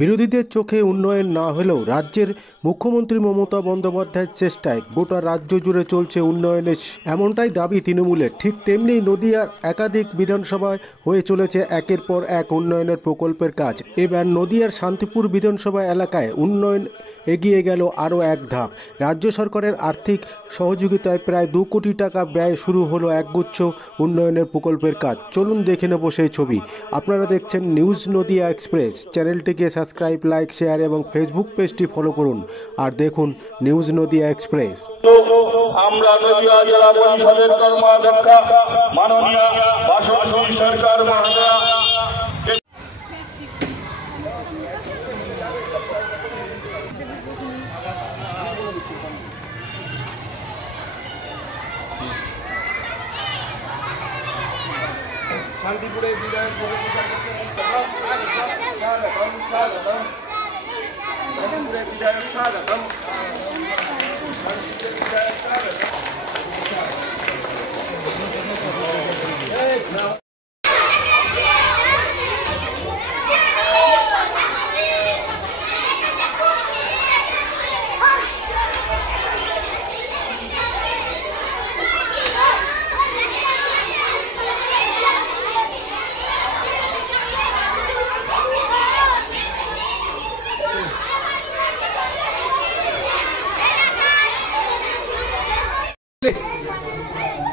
বিরোধীদের চোখে উন্নয়ন না হলেও রাজ্যের মুখ্যমন্ত্রী মমতা বন্দ্যোপাধ্যায়ের চেষ্টায় গোটা রাজ্য জুড়ে চলছে উন্নয়নের, এমনটাই দাবি তৃণমূলের। ঠিক তেমনি নদিয়ার একাধিক বিধানসভায় হয়ে চলেছে একের পর এক উন্নয়নের প্রকল্পের কাজ। এবার নদিয়ার শান্তিপুর বিধানসভা এলাকায় উন্নয়ন এগিয়ে গেল আরও এক ধাপ। রাজ্য সরকারের আর্থিক সহযোগিতায় প্রায় 2 কোটি টাকা ব্যয় শুরু হলো একগুচ্ছ উন্নয়নের প্রকল্পের কাজ। চলুন দেখে নেব সেই ছবি। আপনারা দেখছেন নিউজ নদিয়া এক্সপ্রেস। চ্যানেলটিকে সাবস্ক্রাইব, লাইক, শেয়ার এবং ফেসবুক পেজটি ফলো করুন আর দেখুন নিউজ নদিয়া এক্সপ্রেস। আমরা নদিয়া জেলা পরিষদের কর্মাধ্যক্ষ মাননীয় বাসন্তী সরকার মহোদয়া শান্তিপুরে বিধায়ক শান্তিপুরে বিধায়ক স্বাগতম।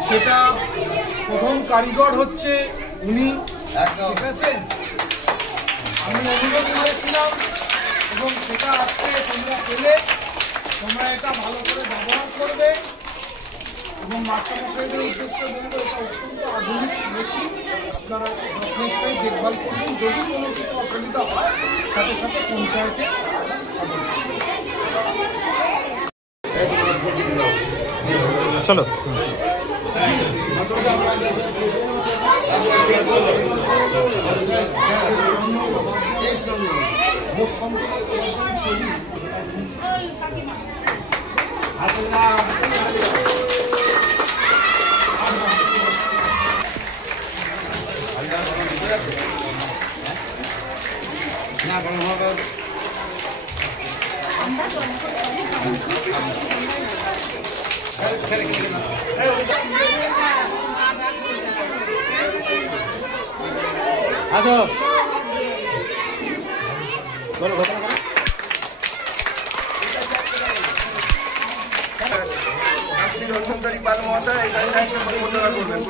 সেটা প্রথম কারিগর হচ্ছে উনি, ঠিক আছে? আমি অনুরোধ করেছিলাম এবং সেটা আজকে তোমরা পেলে, তোমরা এটা ভালো করে ব্যবহার করবে এবং মাস্টারমশাইদের উদ্দেশ্যে বলবো এটা অত্যন্ত আধুনিক মেশিন, আপনারা যত্নের সঙ্গে দেখভাল করবেন। যদি কোনো কিছু অসুবিধা হয় সাথে সাথে পঞ্চায়েতে চলো। আসো বলো কথা বলো। অর্থনৈতিক বাল মহাশয় এই সাহিত্য পরিচালনা করবেন।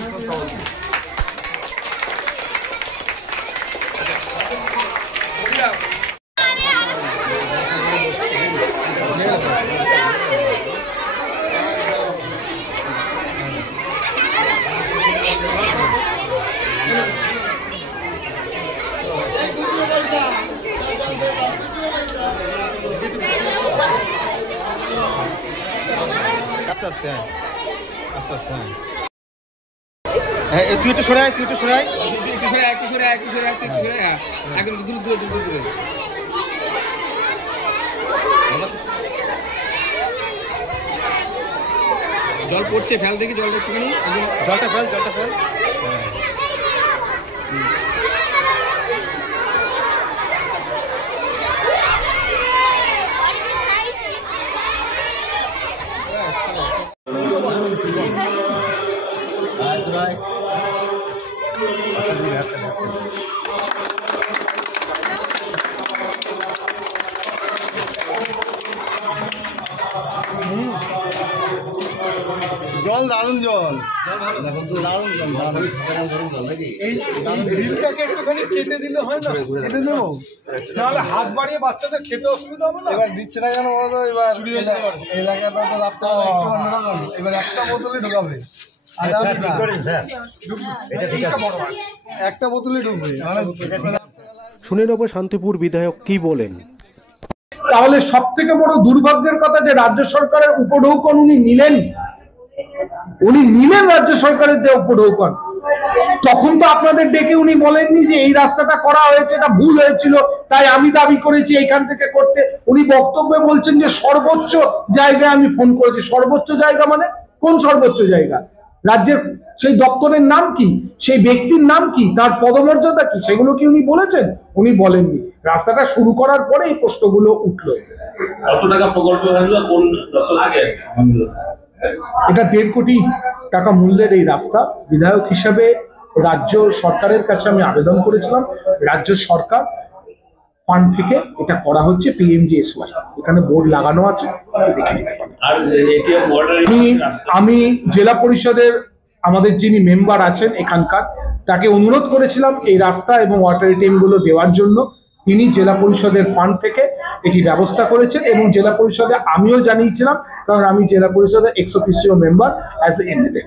আস্তে আস্তে আস্তে আস্তে তুই একটু সরে আয়, তুই একটু সরে আয়, একটু সরে হ্যাঁ, একদম দূরে জল পড়ছে, ফেল দেখি জলটা একটুখানি, জলটা ফেল। জল দারুণ জল, দারুণ জল। এই গ্রিলটাকে একটুখানি কেটে দিলে হয় না? কেটে দেবো, তাহলে হাত বাড়িয়ে বাচ্চাদের খেতে অসুবিধা হবে না। এবার দিচ্ছে না কেন বলো? এবার এলাকাটা তো রাত্রে একটু অন্যরকম। এবার একটা বোতলে ঢোকাবে, একটা বোতলে ঢুকবে। শুনে নেব শান্তিপুর বিধায়ক কি বলেন। তাহলে সব থেকে বড় দুর্ভাগ্যের কথা যে রাজ্য সরকারের উপঢৌকন উনি নিলেন রাজ্য সরকারের দেওয়া উপঢৌকন। তখন তো আপনাদের ডেকে উনি বলেননি যে এই রাস্তাটা করা হয়েছে, এটা ভুল হয়েছিল, তাই আমি দাবি করেছি এইখান থেকে করতে। উনি বক্তব্যে বলছেন যে সর্বোচ্চ জায়গায় আমি ফোন করেছি। সর্বোচ্চ জায়গা মানে কোন সর্বোচ্চ জায়গা? রাজ্যের সেই দপ্তরের নাম কি, সেই ব্যক্তির নাম কি, তার পদমর্যাদা কি, সেগুলো কি উনি বলেছেন? উনি বলেননি। রাস্তাটা শুরু করার পরে এই প্রশ্নগুলো উঠলো। কত টাকা প্রকল্প হলো, কোন দপ্তর থেকে? এটা 1.5 কোটি টাকা মূল্যের এই রাস্তা। বিধায়ক হিসাবে রাজ্য সরকারের কাছে আমি আবেদন করেছিলাম, রাজ্য সরকার ফান্ড থেকে এটা করা হচ্ছে, PMGSY এখানে বোর্ড লাগানো আছে, দেখে নিতে পারেন। আর এটিএম ওয়াটার আমি জেলা পরিষদের আমাদের যিনি মেম্বার আছেন এখানকার, তাকে অনুরোধ করেছিলাম এই রাস্তা এবং ওয়াটার এটিএম গুলো দেওয়ার জন্য। তিনি জেলা পরিষদের ফান্ড থেকে এটি ব্যবস্থা করেছেন এবং জেলা পরিষদে আমিও জানিয়েছিলাম, কারণ আমি জেলা পরিষদের x officio member as a MLA।